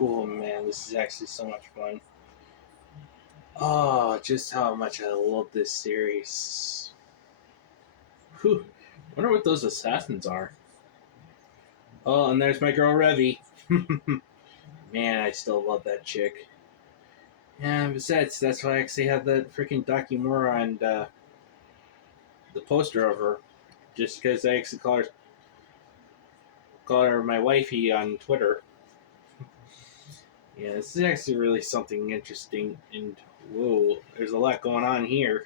Oh man, this is actually so much fun. Oh, just how much I love this series. Whew. Wonder what those assassins are. Oh, and there's my girl Revy. Man, I still love that chick. Yeah, and besides, that's why I actually have that freaking Dakimura and the poster of her. Just because I actually call her my wifey on Twitter. Yeah, this is actually really something interesting. And whoa, there's a lot going on here.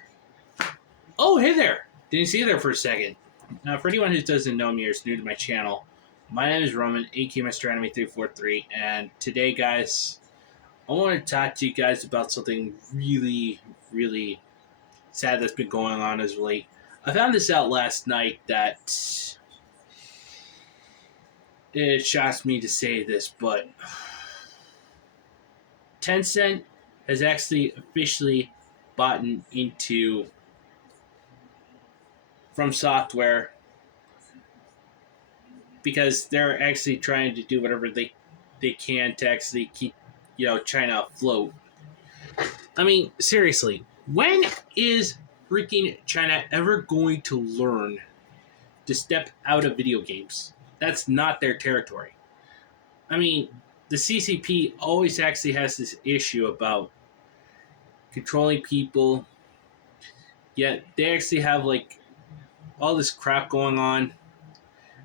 Oh, hey there! Didn't see you there for a second. Now, for anyone who doesn't know me or is new to my channel, my name is Roman, aka Mr. Enemy 343, and today, guys, I want to talk to you guys about something really, really sad that's been going on as of late. I found this out last night that it shocks me to say this, but Tencent has actually officially bought into From Software because they're actually trying to do whatever they can to actually keep China afloat. I mean, seriously, when is freaking China ever going to learn to step out of video games? That's not their territory. I mean, the CCP always actually has this issue about controlling people, yet they actually have like all this crap going on.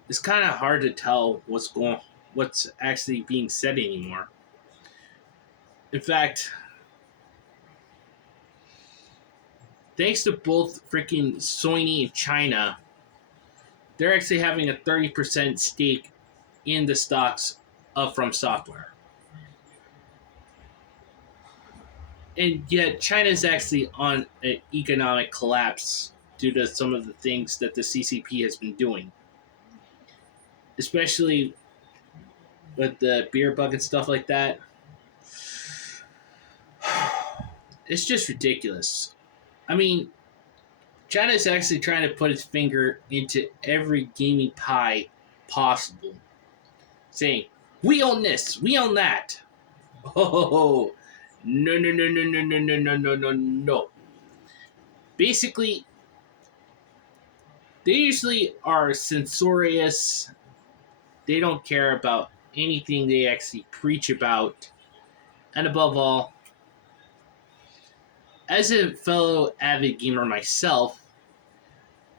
It's kind of hard to tell what's actually being said anymore. In fact, thanks to both freaking Sony and China, they're actually having a 30% stake in the stocks of From Software. And yet, China's actually on an economic collapse due to some of the things that the CCP has been doing, especially with the beer bug and stuff like that. It's just ridiculous. I mean, China's actually trying to put its finger into every gaming pie possible, saying, "We own this, we own that." Oh, no, no, no, no, no, no, no, no, no, no, no. Basically, they usually are censorious. They don't care about anything they actually preach about. And above all, as a fellow avid gamer myself,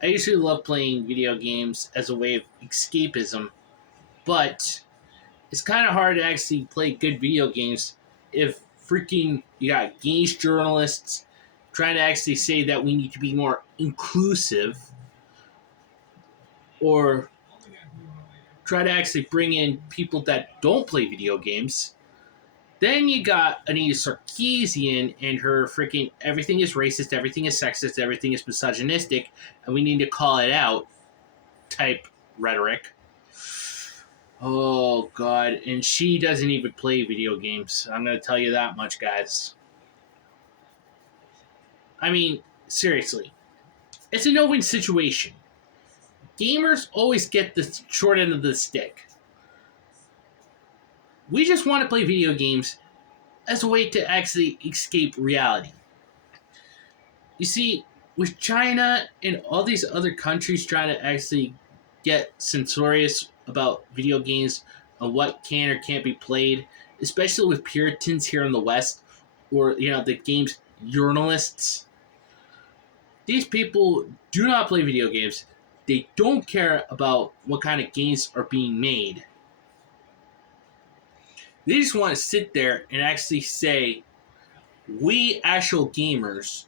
I usually love playing video games as a way of escapism, but it's kind of hard to actually play good video games if freaking you got games journalists trying to actually say that we need to be more inclusive or try to actually bring in people that don't play video games. Then you got Anita Sarkeesian and her freaking everything is racist, everything is sexist, everything is misogynistic, and we need to call it out type rhetoric. Oh, God. And she doesn't even play video games. I'm going to tell you that much, guys. I mean, seriously. It's a no-win situation. Gamers always get the short end of the stick. We just want to play video games as a way to actually escape reality. You see, with China and all these other countries trying to actually get censorious about video games and what can or can't be played, especially with Puritans here in the West, or the games journalists. These people do not play video games. They don't care about what kind of games are being made. They just want to sit there and actually say, we actual gamers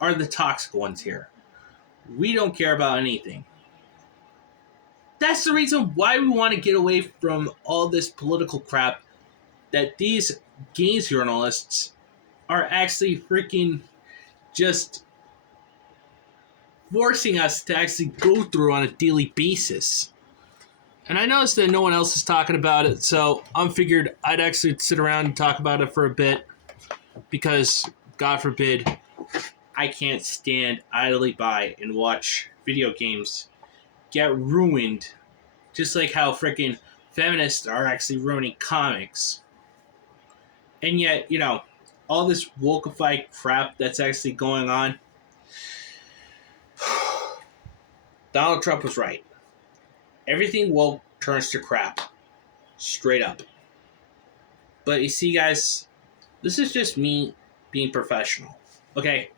are the toxic ones here. We don't care about anything. That's the reason why we want to get away from all this political crap that these games journalists are actually freaking just forcing us to actually go through on a daily basis. And I noticed that no one else is talking about it, so I figured I'd actually sit around and talk about it for a bit because, God forbid, I can't stand idly by and watch video games get ruined, just like how freaking feminists are actually ruining comics. And yet, all this wokeified crap that's actually going on, Donald Trump was right. Everything woke turns to crap. Straight up. But you see, guys, this is just me being professional. Okay?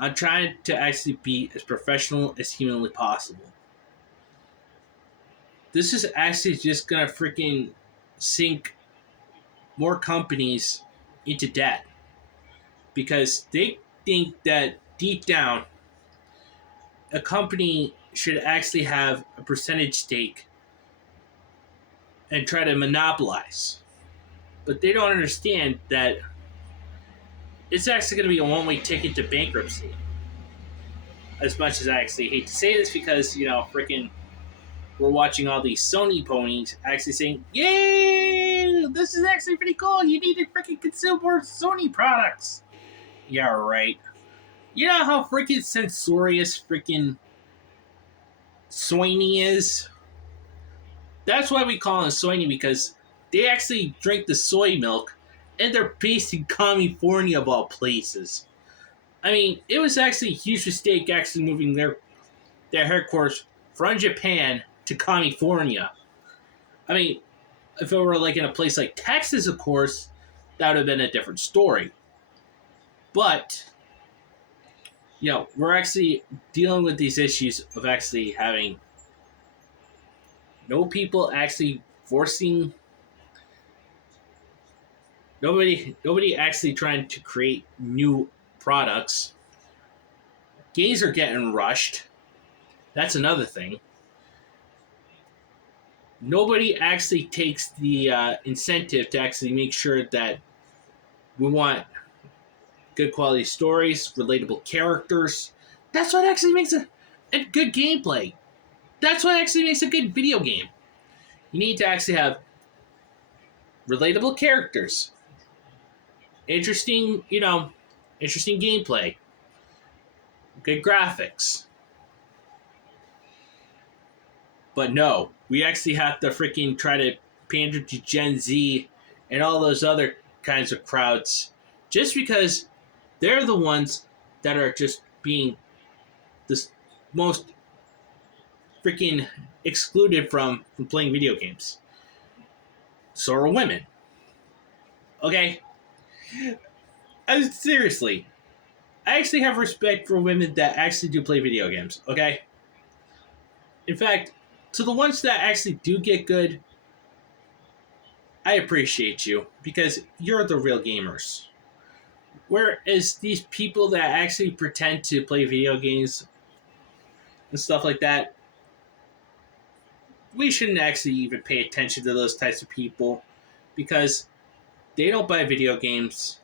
I'm trying to actually be as professional as humanly possible. This is actually just gonna freaking sink more companies into debt because they think that deep down a company should actually have a percentage stake and try to monopolize. But they don't understand that it's actually going to be a one-way ticket to bankruptcy. As much as I actually hate to say this because, freaking we're watching all these Sony ponies actually saying, "Yay! This is actually pretty cool. You need to freaking consume more Sony products." Yeah, right. You know how freaking censorious freaking Sony is? That's why we call them Sony because they actually drink the soy milk and they're based in California of all places. I mean, it was actually a huge mistake actually moving their headquarters from Japan to California. I mean, if it were like in a place like Texas, of course, that would have been a different story. But, we're actually dealing with these issues of actually having no people actually forcing nobody actually trying to create new products. Games are getting rushed. That's another thing. Nobody actually takes the incentive to actually make sure that we want good quality stories, relatable characters. That's what actually makes a good gameplay. That's what actually makes a good video game. You need to actually have relatable characters, interesting, interesting gameplay, good graphics. But no, we actually have to freaking try to pander to Gen Z and all those other kinds of crowds just because they're the ones that are just being the most freaking excluded from playing video games. So are women. Okay? Seriously, I actually have respect for women that actually do play video games. Okay? In fact, to the ones that actually do get good, I appreciate you because you're the real gamers. Whereas these people that actually pretend to play video games and stuff like that, we shouldn't actually even pay attention to those types of people because they don't buy video games.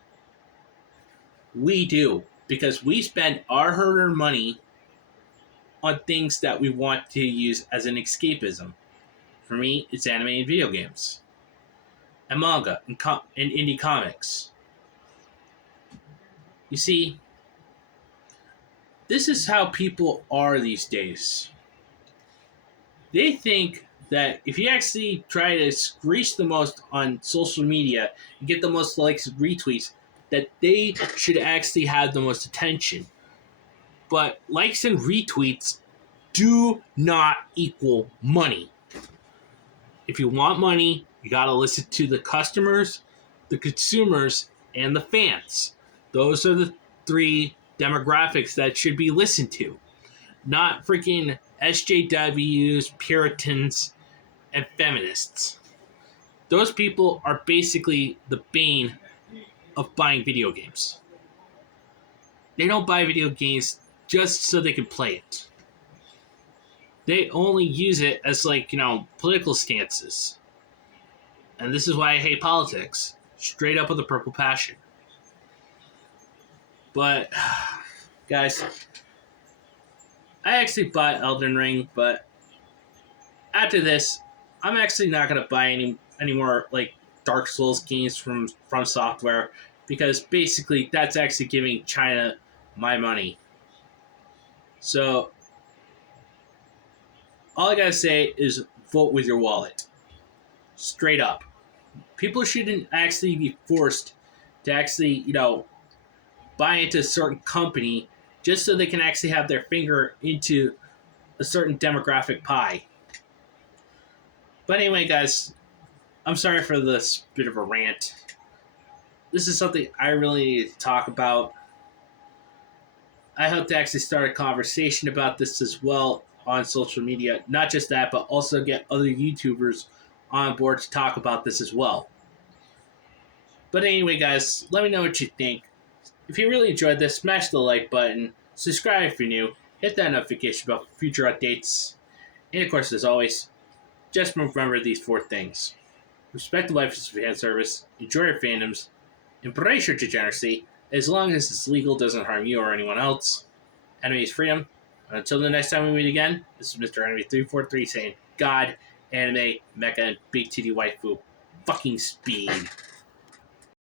We do because we spend our hard-earned money on things that we want to use as an escapism. For me, it's anime and video games, and manga and indie comics. You see, this is how people are these days. They think that if you actually try to reach the most on social media and get the most likes and retweets, that they should actually have the most attention. But likes and retweets do not equal money. If you want money, you got to listen to the customers, the consumers, and the fans. Those are the three demographics that should be listened to, not freaking SJWs, Puritans, and feminists. Those people are basically the bane of buying video games. They don't buy video games just so they can play it. They only use it as political stances. And this is why I hate politics. Straight up with a purple passion. But guys, I actually bought Elden Ring, but after this, I'm actually not gonna buy any more Dark Souls games from Software because basically that's actually giving China my money. So all I gotta say is vote with your wallet, straight up. People shouldn't actually be forced to actually, buy into a certain company just so they can actually have their finger into a certain demographic pie. But anyway, guys, I'm sorry for this bit of a rant. This is something I really need to talk about. I hope to actually start a conversation about this as well on social media. Not just that, but also get other YouTubers on board to talk about this as well. But anyway, guys, let me know what you think. If you really enjoyed this, smash the like button, subscribe if you're new, hit that notification bell for future updates, and of course, as always, just remember these four things. Respect the life of fan service, enjoy your fandoms, embrace your degeneracy, as long as it's legal, doesn't harm you or anyone else. Enemy is freedom. And until the next time we meet again, this is Mr. Enemy 343 saying God, anime, mecha, and big titty waifu. Fucking speed.